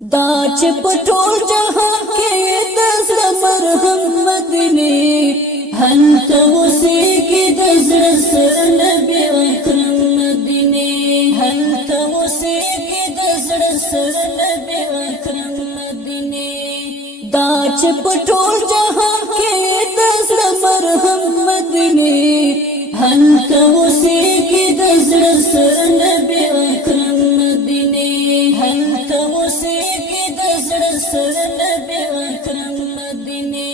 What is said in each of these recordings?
دا چې په ټول جهان کې د زړه مرهم مدینه هلته اوسېږي د زړه سره نبي اکرم مدینه هلته اوسېږي د زړه سره نبي اکرم مدینه دا چې په ټول جهان کې د زړه مرهم مدینه هلته اوسېږي د زړه سره نبي اکرم مدینه هلته اوسېږي د زړه سره نبي اکرم مدینه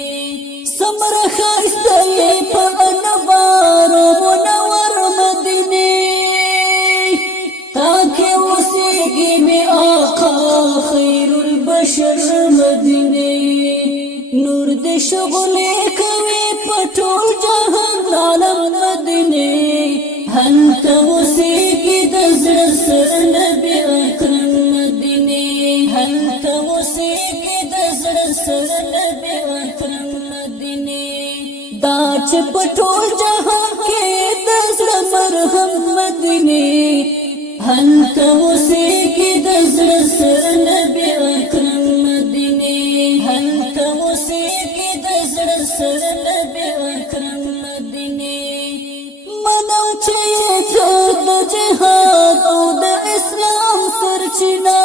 سمره ښایسته یې په انوارو منور مدینه تا کې اوسېږي مې آقا خیر البشر مدینه نور دې شغلې کوي په ټول جهان عالم مدینه هلته اوسېږي د زړه سره نبي اکرم مدینه هلته اوسېږي د زړه سره نبي اکرم مدینه دا چې په ټول جهان کې د زړه مرهم مدینه هلته اوسېږي د زړه سره نبي اکرم مدینه هلته اوسېږي د زړه سره نبي اکرم مدینه منو چې ته د جهاد او د اسلام سرچینه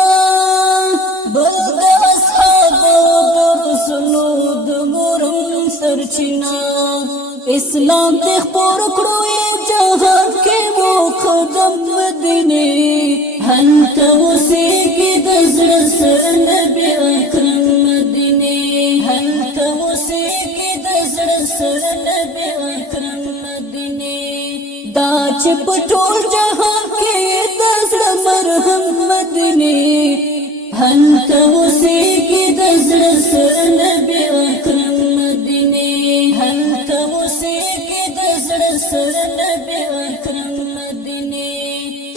بل د اصحابو د رسولو د مرهم سرچینه اسلام دې خپور کړو جهان کې مو قدم مدینه هلته اوسېږي د زړه سره نبي اکرم مدینه هلته اوسېږي د زړه سره نبي اکرم مدینه دا چې په ټول جهان کې د زړه مرهم مدینه هلته اوسېږي د زړه سره نبي اکرم مدینه هلته اوسېږي د زړه سره نبي اکرم مدینه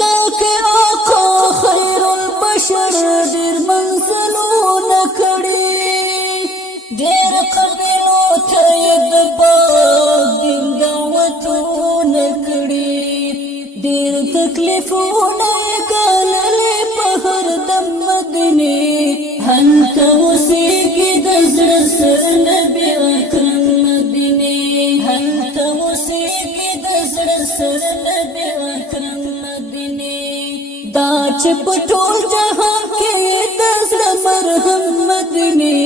تا کې آقا خیر البشر ډېر منزلونه کړي ډېر قبیلو ته یې د باغ دین دعوتونه کړي ډېر تکلیفونه یې ګاللي په هر دم مدینه هلته اوسېږي د زړه سره نبي اکرم مدینه هلته اوسېږي د زړه سره نبي اکرم مدینه دا چې په ټول جهان کې د زړه مرهم مدینه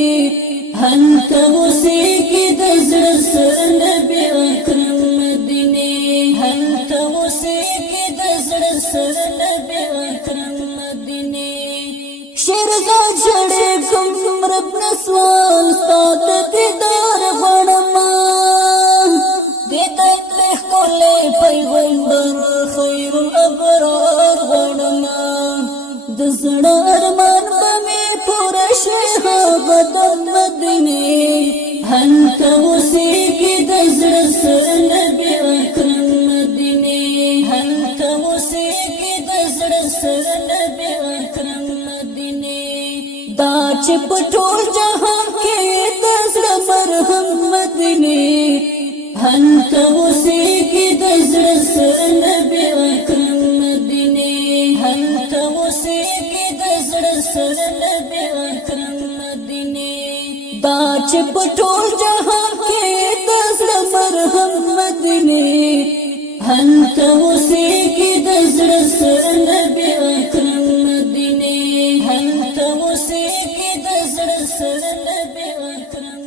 هلته اوسېږي د زړه سره نبي اکرم مدینه هلته اوسېږي د زړه سره نبي اکرم مدینه شیرزاد جړې کوم رب نسوال ستا د دیدار غواړمه دې ته ښکلی پیغمبر خیر الابرار غواړمه د زړه ارمان به مې پوره شي هغه د مدینې هلته اوسېږي د زړه سره نبي اکرم مدینې هلته اوسېږي د زړه سره نبي اکرم مدینې دا چې په ټول جهان کې د زړه مرهم مدینه هلته اوسېږي د زړه سره نبي اکرم مدینه هلته اوسېږي د زړه سره نبي اکرم مدینه دا چې په ټول جهان کې د زړه مرهم مدینه هلته اوسېږي د زړه سره نبي اکرم مدینه هلته اوسېږي د زړه سره نبي اکرم